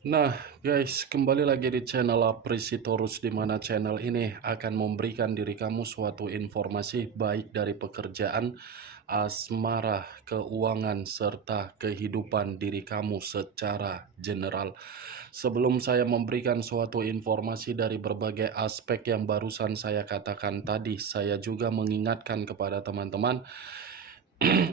Nah, guys, kembali lagi di channel Aprisitorus, di mana channel ini akan memberikan diri kamu suatu informasi baik dari pekerjaan, asmara, keuangan, serta kehidupan diri kamu secara general. Sebelum saya memberikan suatu informasi dari berbagai aspek yang barusan saya katakan tadi, saya juga mengingatkan kepada teman-teman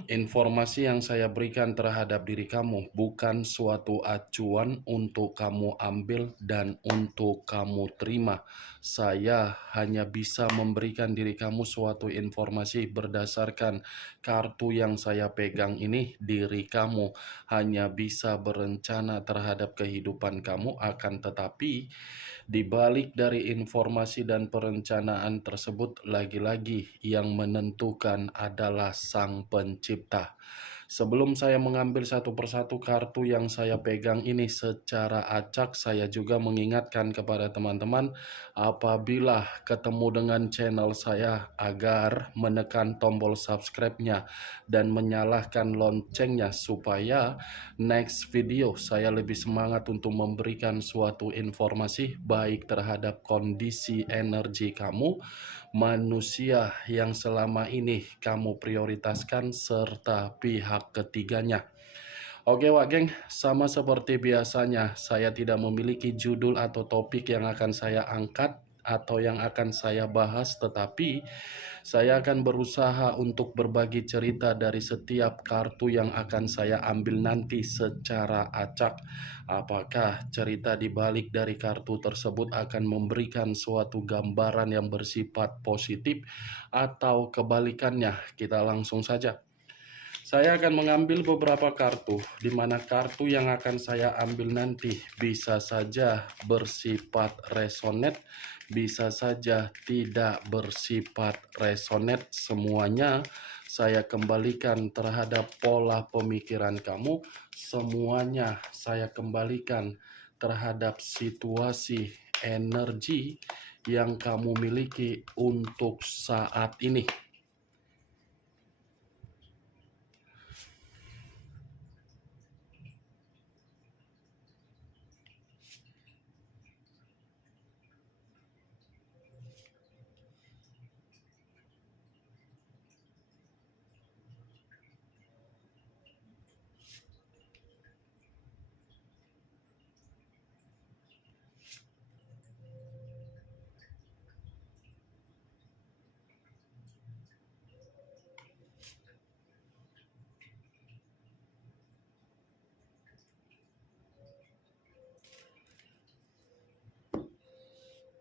informasi yang saya berikan terhadap diri kamu bukan suatu acuan untuk kamu ambil dan untuk kamu terima. Saya hanya bisa memberikan diri kamu suatu informasi berdasarkan kartu yang saya pegang ini. Diri kamu hanya bisa berencana terhadap kehidupan kamu, akan tetapi di balik dari informasi dan perencanaan tersebut, lagi-lagi yang menentukan adalah Sang Pencipta. Sebelum saya mengambil satu persatu kartu yang saya pegang ini secara acak, saya juga mengingatkan kepada teman-teman apabila ketemu dengan channel saya agar menekan tombol subscribe-nya dan menyalakan loncengnya supaya next video saya lebih semangat untuk memberikan suatu informasi baik terhadap kondisi energi kamu, manusia yang selama ini kamu prioritaskan, serta pihak ketiganya. Oke Wak Geng, sama seperti biasanya, saya tidak memiliki judul atau topik yang akan saya angkat atau yang akan saya bahas, tetapi saya akan berusaha untuk berbagi cerita dari setiap kartu yang akan saya ambil nanti secara acak. Apakah cerita di balik dari kartu tersebut akan memberikan suatu gambaran yang bersifat positif atau kebalikannya? Kita langsung saja. Saya akan mengambil beberapa kartu, di mana kartu yang akan saya ambil nanti bisa saja bersifat resonate, bisa saja tidak bersifat resonate. Semuanya saya kembalikan terhadap pola pemikiran kamu, semuanya saya kembalikan terhadap situasi energi yang kamu miliki untuk saat ini.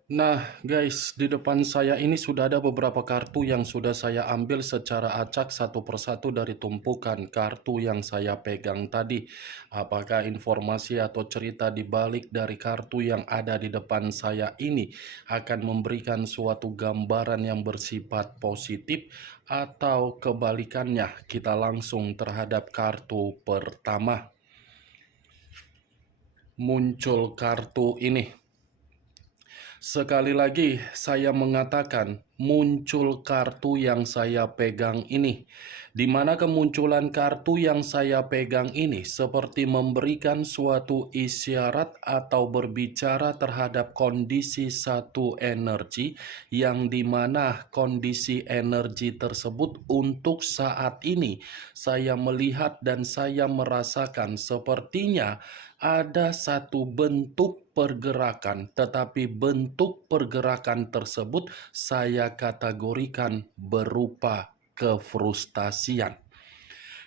Nah guys, di depan saya ini sudah ada beberapa kartu yang sudah saya ambil secara acak satu persatu dari tumpukan kartu yang saya pegang tadi. Apakah informasi atau cerita di balik dari kartu yang ada di depan saya ini akan memberikan suatu gambaran yang bersifat positif atau kebalikannya? Kita langsung terhadap kartu pertama. Muncul kartu ini. Sekali lagi saya mengatakan muncul kartu yang saya pegang ini, di mana kemunculan kartu yang saya pegang ini seperti memberikan suatu isyarat atau berbicara terhadap kondisi satu energi, yang dimana kondisi energi tersebut untuk saat ini saya melihat dan saya merasakan sepertinya ada satu bentuk pergerakan, tetapi bentuk pergerakan tersebut saya kategorikan berupa kefrustasian.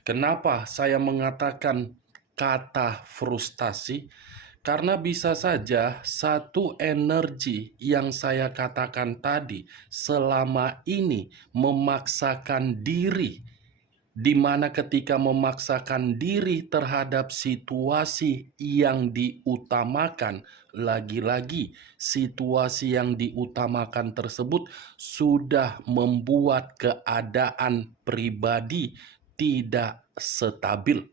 Kenapa saya mengatakan kata frustasi? Karena bisa saja satu energi yang saya katakan tadi selama ini memaksakan diri, di mana ketika memaksakan diri terhadap situasi yang diutamakan, lagi-lagi situasi yang diutamakan tersebut sudah membuat keadaan pribadi tidak stabil.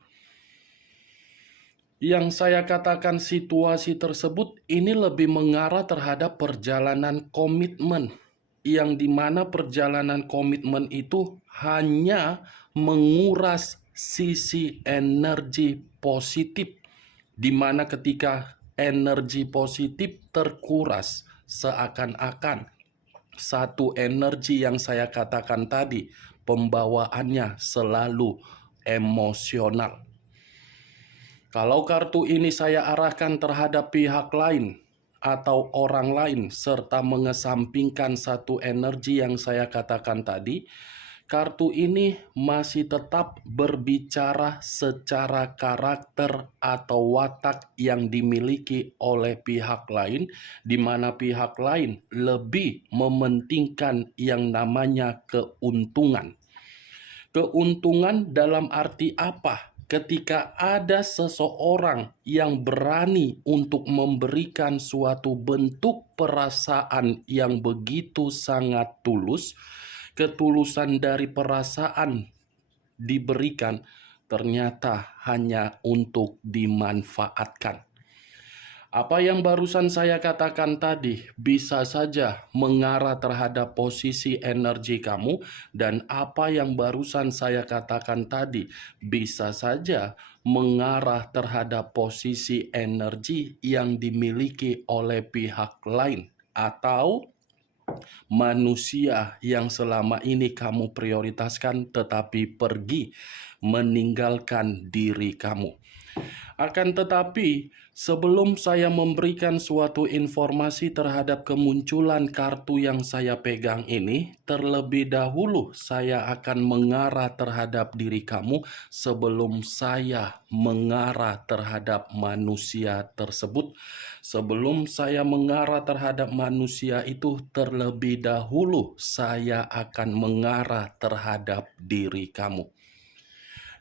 Yang saya katakan situasi tersebut ini lebih mengarah terhadap perjalanan komitmen, yang dimana perjalanan komitmen itu hanya menguras sisi energi positif, di mana ketika energi positif terkuras, seakan-akan satu energi yang saya katakan tadi, pembawaannya selalu emosional. Kalau kartu ini saya arahkan terhadap pihak lain atau orang lain serta mengesampingkan satu energi yang saya katakan tadi, kartu ini masih tetap berbicara secara karakter atau watak yang dimiliki oleh pihak lain, di mana pihak lain lebih mementingkan yang namanya keuntungan. Keuntungan dalam arti apa? Ketika ada seseorang yang berani untuk memberikan suatu bentuk perasaan yang begitu sangat tulus, ketulusan dari perasaan diberikan ternyata hanya untuk dimanfaatkan. Apa yang barusan saya katakan tadi bisa saja mengarah terhadap posisi energi kamu, dan apa yang barusan saya katakan tadi bisa saja mengarah terhadap posisi energi yang dimiliki oleh pihak lain atau manusia yang selama ini kamu prioritaskan tetapi pergi meninggalkan diri kamu. Akan tetapi, sebelum saya memberikan suatu informasi terhadap kemunculan kartu yang saya pegang ini, terlebih dahulu saya akan mengarah terhadap diri kamu sebelum saya mengarah terhadap manusia tersebut. Sebelum saya mengarah terhadap manusia itu, terlebih dahulu saya akan mengarah terhadap diri kamu.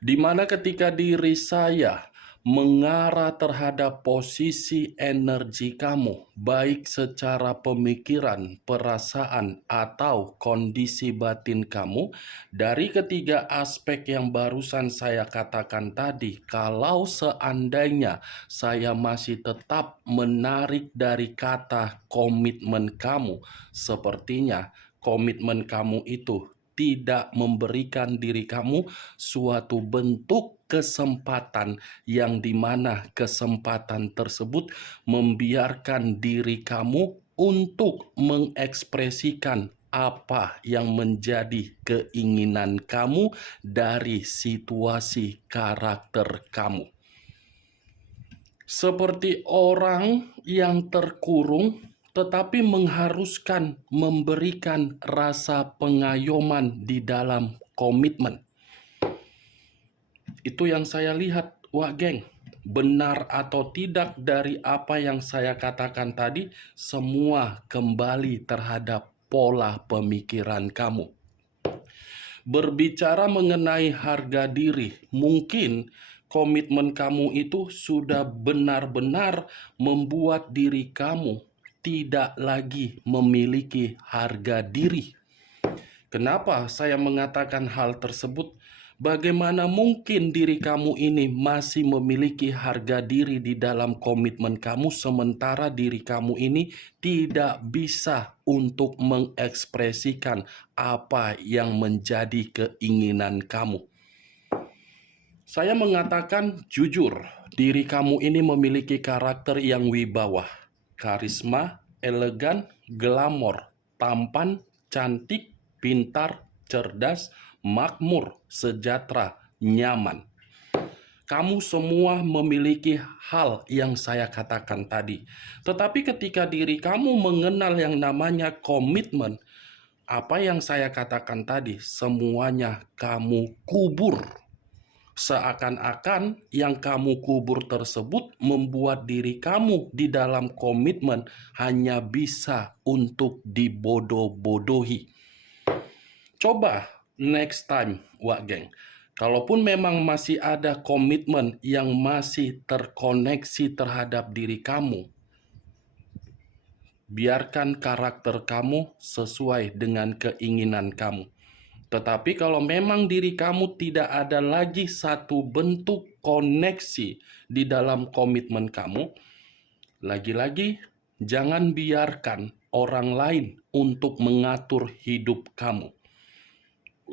Di mana ketika diri saya mengarah terhadap posisi energi kamu, baik secara pemikiran, perasaan, atau kondisi batin kamu, dari ketiga aspek yang barusan saya katakan tadi, kalau seandainya saya masih tetap menarik dari kata komitmen kamu, sepertinya komitmen kamu itu tidak memberikan diri kamu suatu bentuk kesempatan yang dimana kesempatan tersebut membiarkan diri kamu untuk mengekspresikan apa yang menjadi keinginan kamu dari situasi karakter kamu. Seperti orang yang terkurung tetapi mengharuskan memberikan rasa pengayoman di dalam komitmen. Itu yang saya lihat, Wak Geng. Benar atau tidak dari apa yang saya katakan tadi, semua kembali terhadap pola pemikiran kamu. Berbicara mengenai harga diri, mungkin komitmen kamu itu sudah benar-benar membuat diri kamu tidak lagi memiliki harga diri. Kenapa saya mengatakan hal tersebut? Bagaimana mungkin diri kamu ini masih memiliki harga diri di dalam komitmen kamu, sementara diri kamu ini tidak bisa untuk mengekspresikan apa yang menjadi keinginan kamu? Saya mengatakan jujur, diri kamu ini memiliki karakter yang wibawa, karisma, elegan, glamor, tampan, cantik, pintar, cerdas, makmur, sejahtera, nyaman. Kamu semua memiliki hal yang saya katakan tadi. Tetapi ketika diri kamu mengenal yang namanya komitmen, apa yang saya katakan tadi, semuanya kamu kubur. Seakan-akan yang kamu kubur tersebut membuat diri kamu di dalam komitmen hanya bisa untuk dibodoh-bodohi. Coba next time, Wak Geng, kalaupun memang masih ada komitmen yang masih terkoneksi terhadap diri kamu, biarkan karakter kamu sesuai dengan keinginan kamu. Tetapi kalau memang diri kamu tidak ada lagi satu bentuk koneksi di dalam komitmen kamu, lagi-lagi jangan biarkan orang lain untuk mengatur hidup kamu.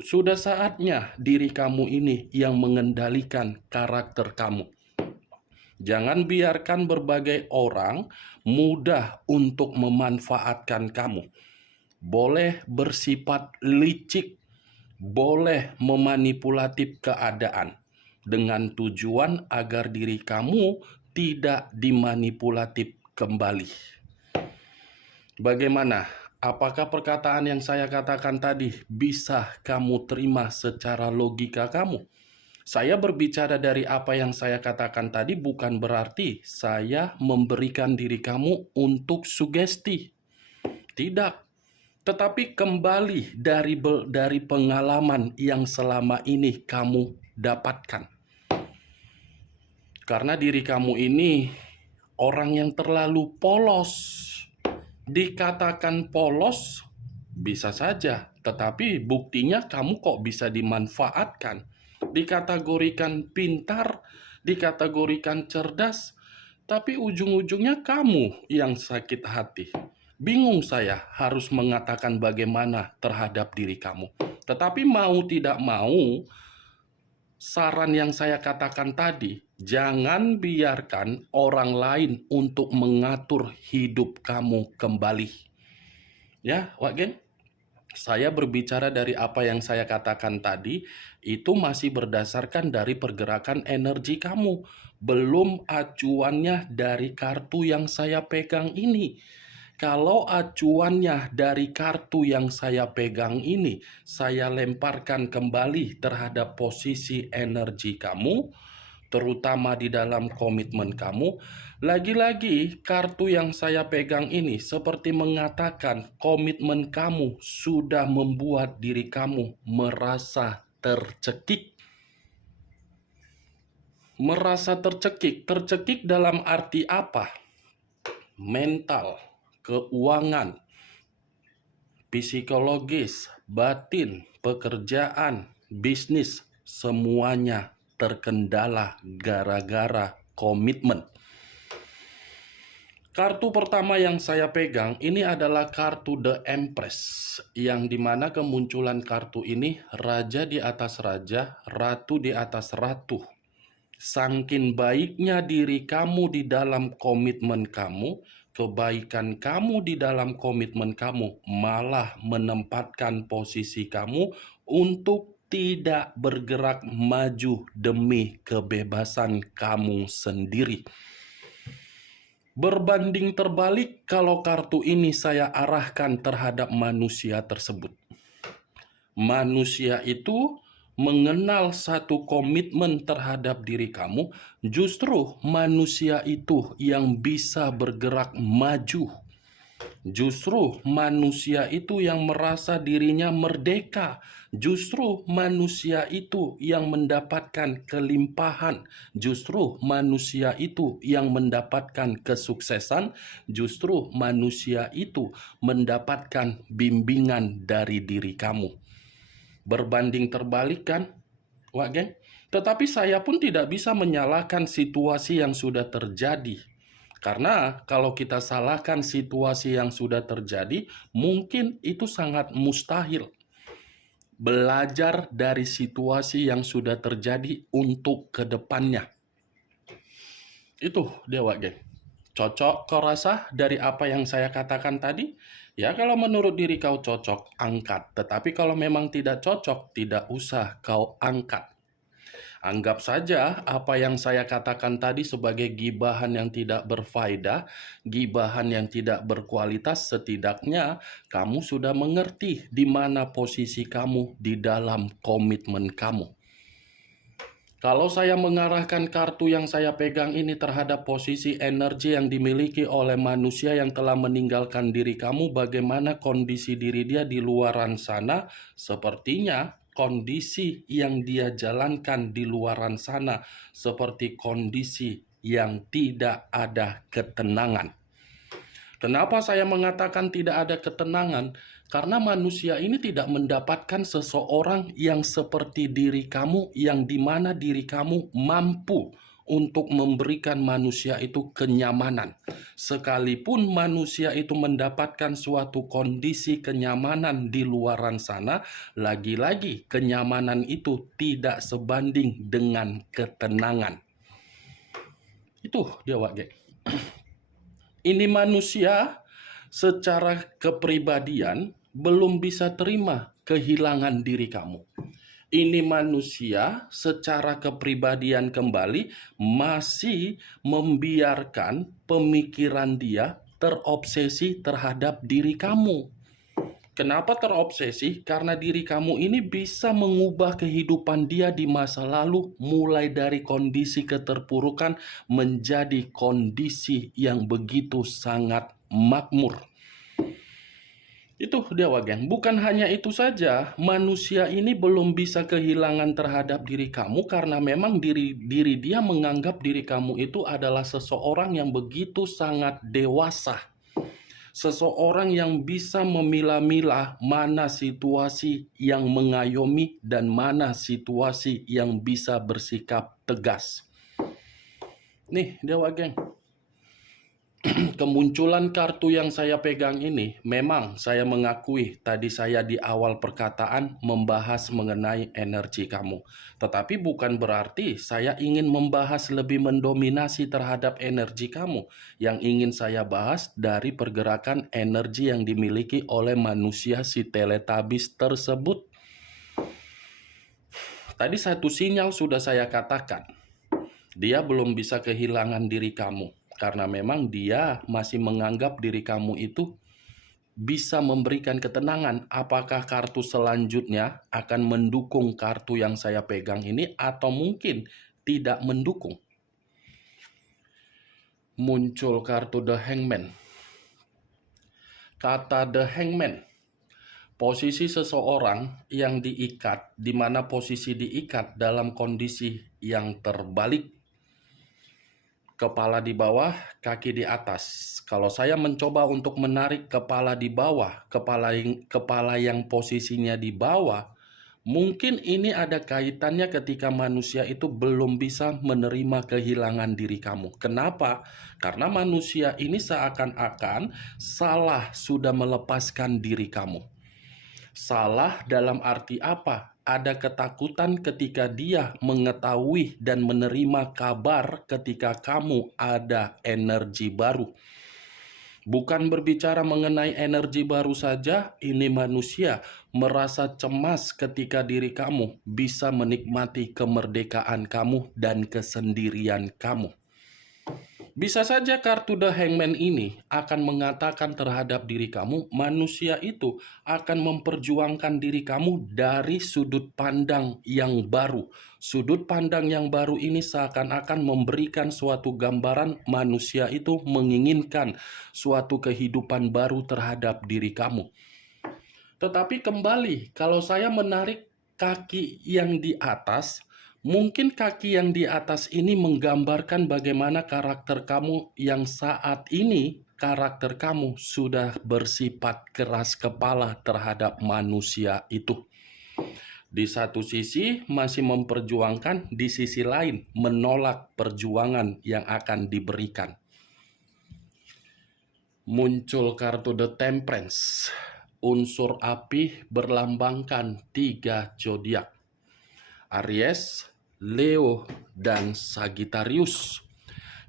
Sudah saatnya diri kamu ini yang mengendalikan karakter kamu. Jangan biarkan berbagai orang mudah untuk memanfaatkan kamu. Boleh bersifat licik, boleh memanipulatif keadaan dengan tujuan agar diri kamu tidak dimanipulatif kembali. Bagaimana? Apakah perkataan yang saya katakan tadi bisa kamu terima secara logika kamu? Saya berbicara dari apa yang saya katakan tadi bukan berarti saya memberikan diri kamu untuk sugesti. Tidak. Tetapi kembali dari pengalaman yang selama ini kamu dapatkan. Karena diri kamu ini orang yang terlalu polos. Dikatakan polos bisa saja, tetapi buktinya kamu kok bisa dimanfaatkan. Dikategorikan pintar, dikategorikan cerdas, tapi ujung-ujungnya kamu yang sakit hati. Bingung saya harus mengatakan bagaimana terhadap diri kamu. Tetapi mau tidak mau, saran yang saya katakan tadi, jangan biarkan orang lain untuk mengatur hidup kamu kembali. Ya, Wak Gen? Saya berbicara dari apa yang saya katakan tadi, itu masih berdasarkan dari pergerakan energi kamu. Belum acuannya dari kartu yang saya pegang ini. Kalau acuannya dari kartu yang saya pegang ini, saya lemparkan kembali terhadap posisi energi kamu, terutama di dalam komitmen kamu. Lagi-lagi, kartu yang saya pegang ini seperti mengatakan komitmen kamu sudah membuat diri kamu merasa tercekik. Merasa tercekik. Tercekik dalam arti apa? Mental, keuangan, psikologis, batin, pekerjaan, bisnis, semuanya terkendala gara-gara komitmen. Kartu pertama yang saya pegang ini adalah kartu The Empress, yang dimana kemunculan kartu ini raja di atas raja, ratu di atas ratu. Sangkin baiknya diri kamu di dalam komitmen kamu, kebaikan kamu di dalam komitmen kamu malah menempatkan posisi kamu untuk tidak bergerak maju demi kebebasan kamu sendiri. Berbanding terbalik kalau kartu ini saya arahkan terhadap manusia tersebut. Manusia itu mengenal satu komitmen terhadap diri kamu, justru manusia itu yang bisa bergerak maju. Justru manusia itu yang merasa dirinya merdeka. Justru manusia itu yang mendapatkan kelimpahan. Justru manusia itu yang mendapatkan kesuksesan. Justru manusia itu mendapatkan bimbingan dari diri kamu. Berbanding terbalik kan, Wak Gen? Tetapi saya pun tidak bisa menyalahkan situasi yang sudah terjadi. Karena kalau kita salahkan situasi yang sudah terjadi, mungkin itu sangat mustahil. Belajar dari situasi yang sudah terjadi untuk kedepannya. Itu dia, Wak Gen. Cocok kau rasa dari apa yang saya katakan tadi? Ya, kalau menurut diri kau cocok, angkat. Tetapi kalau memang tidak cocok, tidak usah kau angkat. Anggap saja apa yang saya katakan tadi sebagai gibahan yang tidak berfaedah, gibahan yang tidak berkualitas. Setidaknya kamu sudah mengerti di mana posisi kamu di dalam komitmen kamu. Kalau saya mengarahkan kartu yang saya pegang ini terhadap posisi energi yang dimiliki oleh manusia yang telah meninggalkan diri kamu, bagaimana kondisi diri dia di luaran sana? Sepertinya kondisi yang dia jalankan di luaran sana seperti kondisi yang tidak ada ketenangan. Kenapa saya mengatakan tidak ada ketenangan? Karena manusia ini tidak mendapatkan seseorang yang seperti diri kamu, yang dimana diri kamu mampu untuk memberikan manusia itu kenyamanan. Sekalipun manusia itu mendapatkan suatu kondisi kenyamanan di luaran sana, lagi-lagi kenyamanan itu tidak sebanding dengan ketenangan. Itu dia Wak geng. Ini manusia secara kepribadian belum bisa terima kehilangan diri kamu. Ini manusia secara kepribadian kembali masih membiarkan pemikiran dia terobsesi terhadap diri kamu. Kenapa terobsesi? Karena diri kamu ini bisa mengubah kehidupan dia di masa lalu, mulai dari kondisi keterpurukan menjadi kondisi yang begitu sangat makmur. Itu dia Wageng. Bukan hanya itu saja, manusia ini belum bisa kehilangan terhadap diri kamu karena memang diri dia menganggap diri kamu itu adalah seseorang yang begitu sangat dewasa. Seseorang yang bisa memilah-milah mana situasi yang mengayomi dan mana situasi yang bisa bersikap tegas. Nih, dia Wageng. Kemunculan kartu yang saya pegang ini, memang saya mengakui tadi saya di awal perkataan membahas mengenai energi kamu. Tetapi bukan berarti saya ingin membahas lebih mendominasi terhadap energi kamu. Yang ingin saya bahas dari pergerakan energi yang dimiliki oleh manusia si Teletubbies tersebut. Tadi satu sinyal sudah saya katakan. Dia belum bisa kehilangan diri kamu. Karena memang dia masih menganggap diri kamu itu bisa memberikan ketenangan. Apakah kartu selanjutnya akan mendukung kartu yang saya pegang ini atau mungkin tidak mendukung? Muncul kartu The Hangman. Kata The Hangman, posisi seseorang yang diikat, di mana posisi diikat dalam kondisi yang terbalik. Kepala di bawah, kaki di atas. Kalau saya mencoba untuk menarik kepala di bawah, kepala yang posisinya di bawah, mungkin ini ada kaitannya ketika manusia itu belum bisa menerima kehilangan diri kamu. Kenapa? Karena manusia ini seakan-akan salah sudah melepaskan diri kamu. Salah dalam arti apa? Ada ketakutan ketika dia mengetahui dan menerima kabar ketika kamu ada energi baru. Bukan berbicara mengenai energi baru saja, ini manusia merasa cemas ketika diri kamu bisa menikmati kemerdekaan kamu dan kesendirian kamu. Bisa saja kartu The Hangman ini akan mengatakan terhadap diri kamu, manusia itu akan memperjuangkan diri kamu dari sudut pandang yang baru. Sudut pandang yang baru ini seakan-akan memberikan suatu gambaran manusia itu menginginkan suatu kehidupan baru terhadap diri kamu. Tetapi kembali, kalau saya menarik kaki yang di atas, mungkin kaki yang di atas ini menggambarkan bagaimana karakter kamu yang saat ini, karakter kamu sudah bersifat keras kepala terhadap manusia itu. Di satu sisi masih memperjuangkan, di sisi lain menolak perjuangan yang akan diberikan. Muncul kartu The Temperance. Unsur api berlambangkan 3 zodiak. Aries, Leo, dan Sagittarius.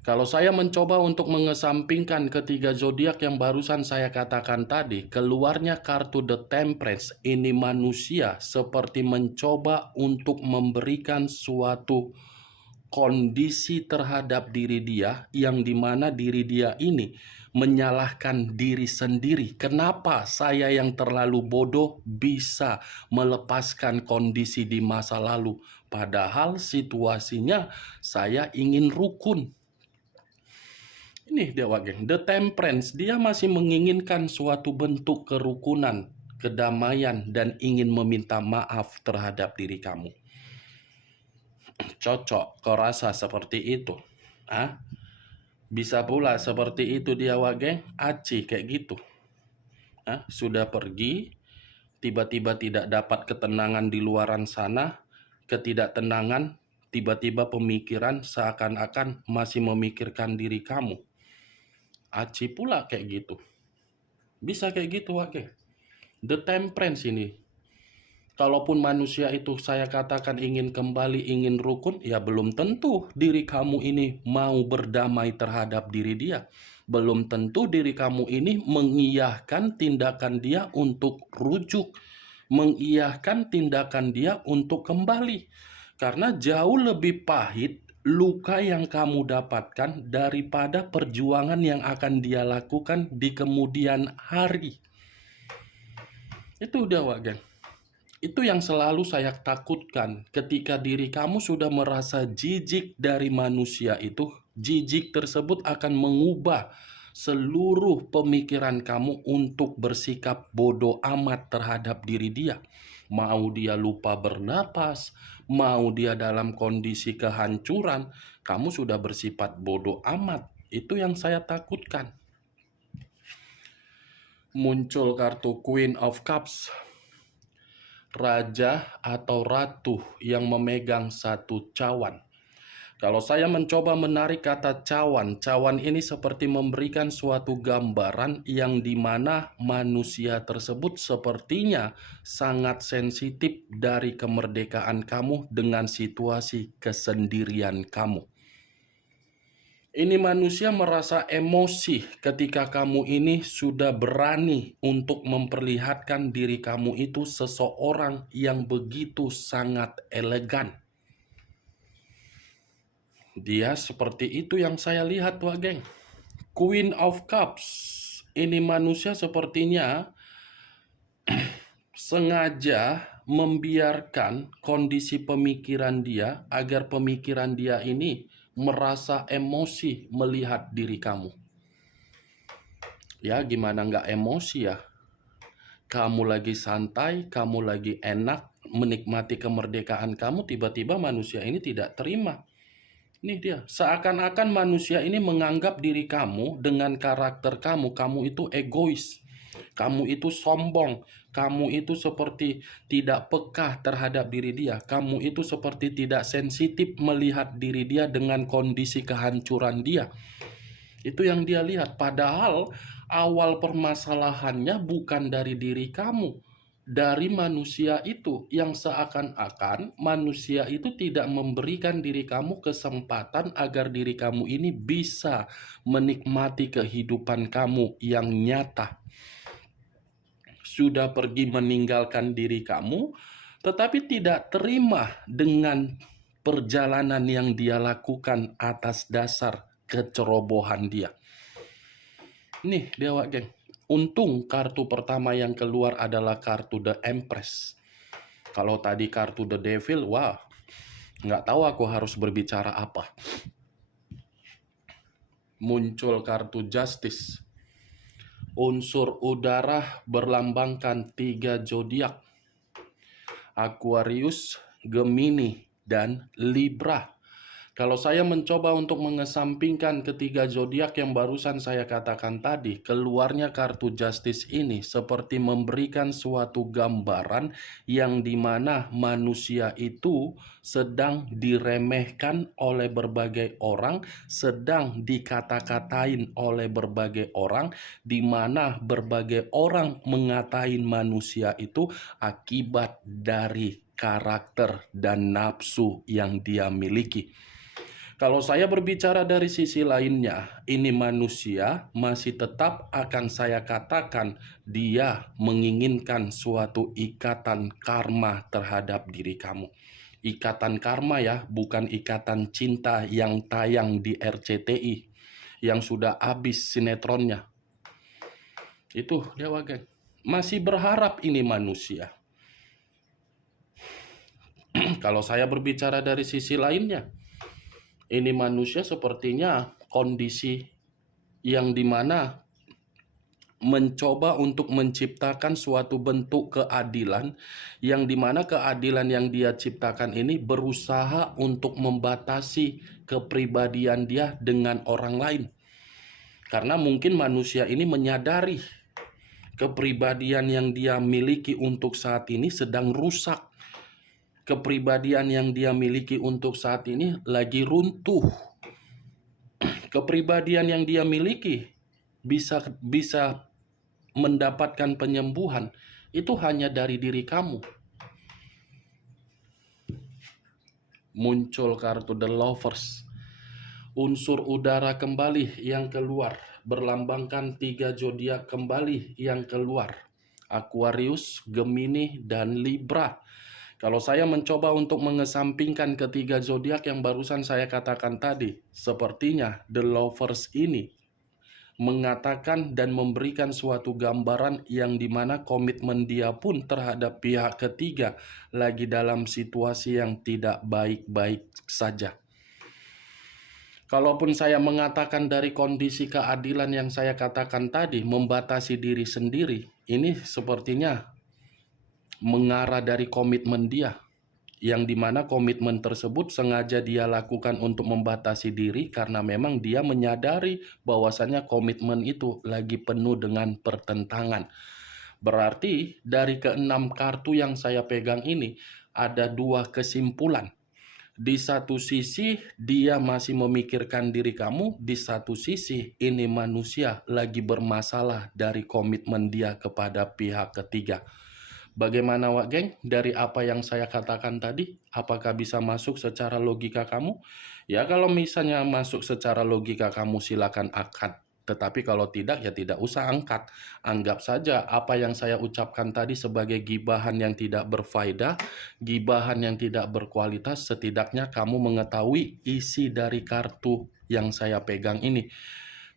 Kalau saya mencoba untuk mengesampingkan ketiga zodiak yang barusan saya katakan tadi, keluarnya kartu The Temperance, ini manusia seperti mencoba untuk memberikan suatu kondisi terhadap diri dia yang dimana diri dia ini menyalahkan diri sendiri. Kenapa saya yang terlalu bodoh bisa melepaskan kondisi di masa lalu? Padahal situasinya saya ingin rukun. Ini dia Wageng, The Temperance, dia masih menginginkan suatu bentuk kerukunan, kedamaian, dan ingin meminta maaf terhadap diri kamu. Cocok, kau rasa seperti itu? Ah? Bisa pula seperti itu dia Wageng, Aci kayak gitu. Sudah pergi, tiba-tiba tidak dapat ketenangan di luaran sana, ketidaktenangan, tiba-tiba pemikiran seakan-akan masih memikirkan diri kamu. Aci pula kayak gitu. Bisa kayak gitu Wageng. The Temperance ini. Kalaupun manusia itu saya katakan ingin kembali, ingin rukun, ya belum tentu diri kamu ini mau berdamai terhadap diri dia. Belum tentu diri kamu ini mengiyahkan tindakan dia untuk rujuk, mengiyahkan tindakan dia untuk kembali. Karena jauh lebih pahit luka yang kamu dapatkan daripada perjuangan yang akan dia lakukan di kemudian hari. Itu udah, Wak Geng. Itu yang selalu saya takutkan ketika diri kamu sudah merasa jijik dari manusia itu, jijik tersebut akan mengubah seluruh pemikiran kamu untuk bersikap bodoh amat terhadap diri dia. Mau dia lupa bernapas, mau dia dalam kondisi kehancuran, kamu sudah bersifat bodoh amat. Itu yang saya takutkan. Muncul kartu Queen of Cups. Raja atau ratu yang memegang satu cawan. Kalau saya mencoba menarik kata cawan, cawan ini seperti memberikan suatu gambaran yang dimana manusia tersebut sepertinya sangat sensitif dari kemerdekaan kamu dengan situasi kesendirian kamu. Ini manusia merasa emosi ketika kamu ini sudah berani untuk memperlihatkan diri kamu itu seseorang yang begitu sangat elegan. Dia seperti itu yang saya lihat, Wak Geng. Queen of Cups. Ini manusia sepertinya sengaja membiarkan kondisi pemikiran dia agar pemikiran dia ini merasa emosi melihat diri kamu. Ya, gimana nggak emosi ya? Kamu lagi santai, kamu lagi enak, menikmati kemerdekaan kamu, tiba-tiba manusia ini tidak terima. Ini dia, seakan-akan manusia ini menganggap diri kamu dengan karakter kamu itu egois. Kamu itu sombong, kamu itu seperti tidak peka terhadap diri dia, kamu itu seperti tidak sensitif melihat diri dia dengan kondisi kehancuran dia. Itu yang dia lihat, padahal awal permasalahannya bukan dari diri kamu, dari manusia itu, yang seakan-akan manusia itu tidak memberikan diri kamu kesempatan agar diri kamu ini bisa menikmati kehidupan kamu yang nyata. Sudah pergi meninggalkan diri kamu, tetapi tidak terima dengan perjalanan yang dia lakukan atas dasar kecerobohan dia. Nih, Dewa Geng. Untung kartu pertama yang keluar adalah kartu The Empress. Kalau tadi kartu The Devil, wah, nggak tahu aku harus berbicara apa. Muncul kartu Justice. Unsur udara berlambangkan 3 zodiak. Aquarius, Gemini, dan Libra. Kalau saya mencoba untuk mengesampingkan ketiga zodiak yang barusan saya katakan tadi, keluarnya kartu Justice ini seperti memberikan suatu gambaran yang dimana manusia itu sedang diremehkan oleh berbagai orang, sedang dikata-katain oleh berbagai orang, di mana berbagai orang mengatain manusia itu akibat dari karakter dan nafsu yang dia miliki. Kalau saya berbicara dari sisi lainnya, ini manusia masih tetap akan saya katakan dia menginginkan suatu ikatan karma terhadap diri kamu. Ikatan karma ya, bukan ikatan cinta yang tayang di RCTI yang sudah habis sinetronnya. Itu Dewa Geng. Masih berharap ini manusia. Kalau saya berbicara dari sisi lainnya, ini manusia sepertinya kondisi yang dimana mencoba untuk menciptakan suatu bentuk keadilan yang dimana keadilan yang dia ciptakan ini berusaha untuk membatasi kepribadian dia dengan orang lain. Karena mungkin manusia ini menyadari kepribadian yang dia miliki untuk saat ini sedang rusak. Kepribadian yang dia miliki untuk saat ini lagi runtuh. Kepribadian yang dia miliki bisa mendapatkan penyembuhan itu hanya dari diri kamu. muncul kartu The Lovers. Unsur udara kembali yang keluar, berlambangkan 3 zodiak kembali yang keluar. Aquarius, Gemini, dan Libra. Kalau saya mencoba untuk mengesampingkan ketiga zodiak yang barusan saya katakan tadi, sepertinya The Lovers ini mengatakan dan memberikan suatu gambaran yang dimana komitmen dia pun terhadap pihak ketiga lagi dalam situasi yang tidak baik-baik saja. Kalaupun saya mengatakan dari kondisi keadilan yang saya katakan tadi, membatasi diri sendiri, ini sepertinya mengarah dari komitmen dia, yang dimana komitmen tersebut sengaja dia lakukan untuk membatasi diri karena memang dia menyadari bahwasannya komitmen itu lagi penuh dengan pertentangan. Berarti dari keenam kartu yang saya pegang ini, ada 2 kesimpulan. Di satu sisi dia masih memikirkan diri kamu, di satu sisi ini manusia lagi bermasalah dari komitmen dia kepada pihak ketiga. Bagaimana Wak Geng? Dari apa yang saya katakan tadi, apakah bisa masuk secara logika kamu? Ya kalau misalnya masuk secara logika kamu silakan angkat. Tetapi kalau tidak ya tidak usah angkat. Anggap saja apa yang saya ucapkan tadi sebagai gibahan yang tidak berfaedah, gibahan yang tidak berkualitas, setidaknya kamu mengetahui isi dari kartu yang saya pegang ini.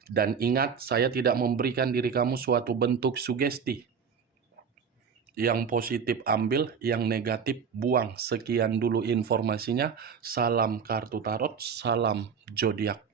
Dan ingat, saya tidak memberikan diri kamu suatu bentuk sugesti. Yang positif ambil, yang negatif buang. Sekian dulu informasinya. Salam kartu tarot, salam zodiak.